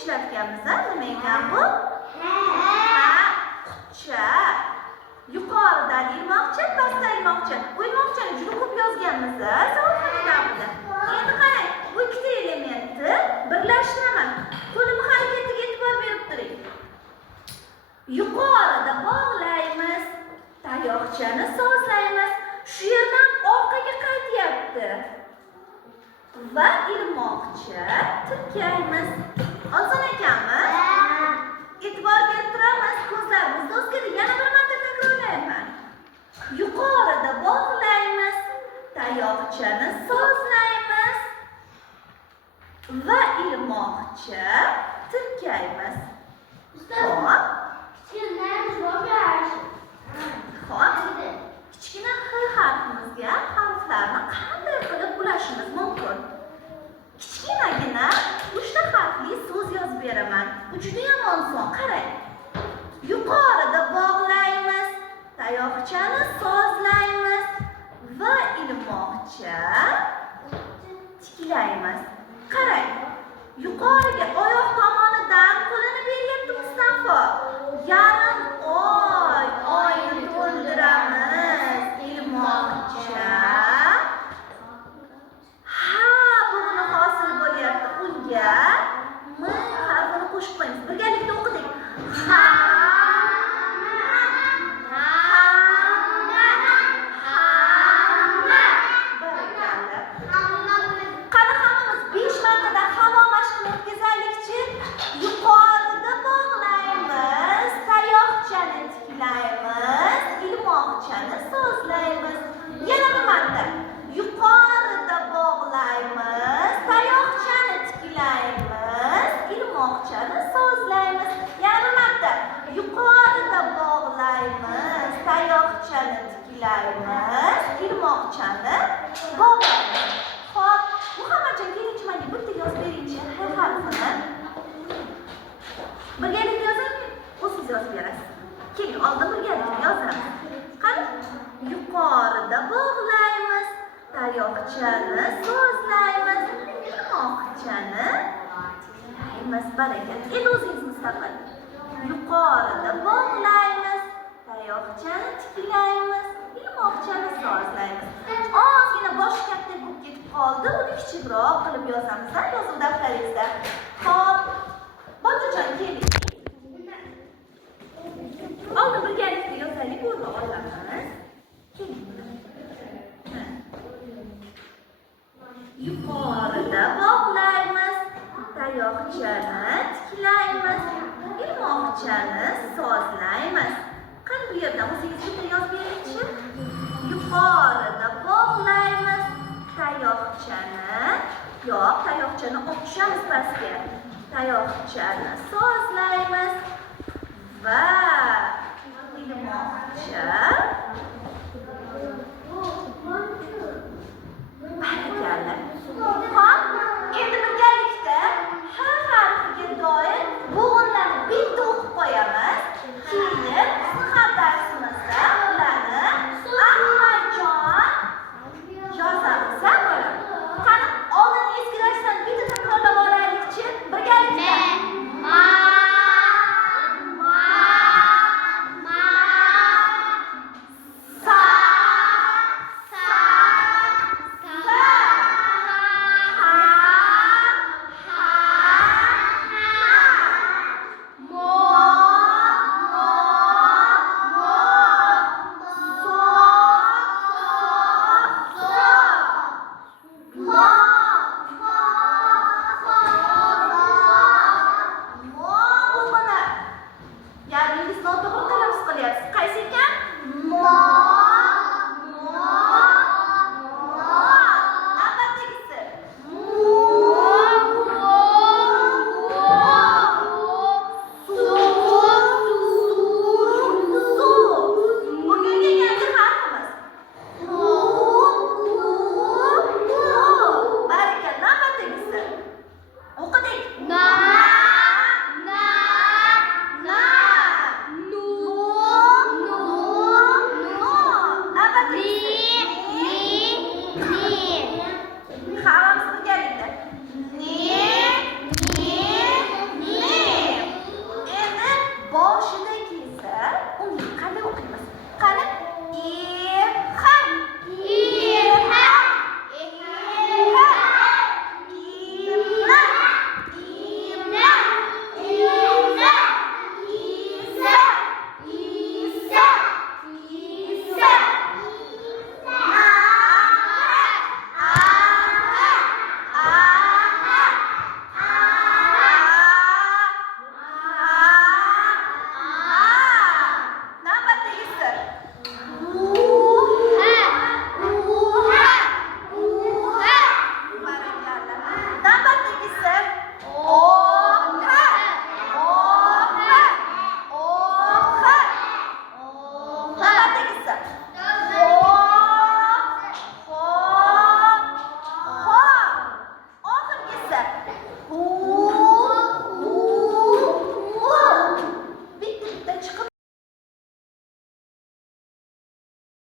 ishlatganmiz. Nima ekan bu? Qutcha. Yuqoridagi ilmoqcha, pastdagi ilmoqcha. Bu ilmoqchani juda ko'p yozganmiz savolxonada. Endi qarang, bu ikkita elementni birlashtiramiz. Qo'limi harakatiga e'tibor berib turing. Yuqorida bog'laymiz, tayoqchani sozlaymiz. Shu yerdan orqaga qaytyapti. Va ilmoqcha tirkaymiz. Oson ekanmi? E'tibor berib turamiz. Ko'zlarimizni o'zgardi. Yana bir marta takrorlayman. Yuqorida bog'laymiz, tayoqchani sozlaymiz va ilmoqcha tirkaymiz. Xo'p. Kichkina H harfimizga harflarni qanday qilib ulashimiz mumkin? Kichkinagina 3 ta harfli so'z yozib beraman. Bu juda ham oson. Qarang. Yuqorida bog'laymiz, tayoqchani sozlaymiz va ilmoqcha tiklaymiz. Qarang. Yuqoriga oyoq tomonidan qo'lini beryapti Mustafa. Yarim oyni to'ldiramiz. Ilmoqcha. Buni hosil bo'lyapti. Unga M harfini qo'shib qo'yamiz. Birgalikda o'qidik. Ilmoqchani bog'laymiz. Xo'p, Muhammadjon keling, mana bu yerga yozib beringchi H harfini. Birgalikda yozing, o'zingiz yozib berasiz. Keling, oldin birgalikda yozamiz. Qani? Yuqorida bog'laymiz, tayoqchani sozlaymiz, ilmoqchani tiklaymiz. Barakalla. Endi o'zingiz mustaqil. Yuqorida bog'laymiz, tayoqchani tiklaymiz, ilmoqchani sozlaymiz. Ozgina bosh katta bo'lib ketib qoldi. Uni kichikroq qilib yozamiz yozuv daftaringizda. Xo'p. Botajon keling. Oldin birgalikda yozaylik, o'rni olamiz. Keling. Yuqorida bog'laymiz, tayoqchani tiklaymiz, ilmoqchani sozlaymiz. Qani bu yerdan o'zingiz bitta yozib beringchi. Yuqorida bog'laymiz, tayoqchani o'qishamiz pastga. Tayoqchani sozlaymiz va ilmoqcha barakalla. Xo'p, endi birgalikda H harfiga doir bo'g'inlarni bitta o'qib qo'yamiz. Keyin sinf darsimizda ularni Ahmadjon yozamiz, bolam. Qani, oldin eski darsdan bitta takrorlab olaylikchi. Birgalikda. narsa.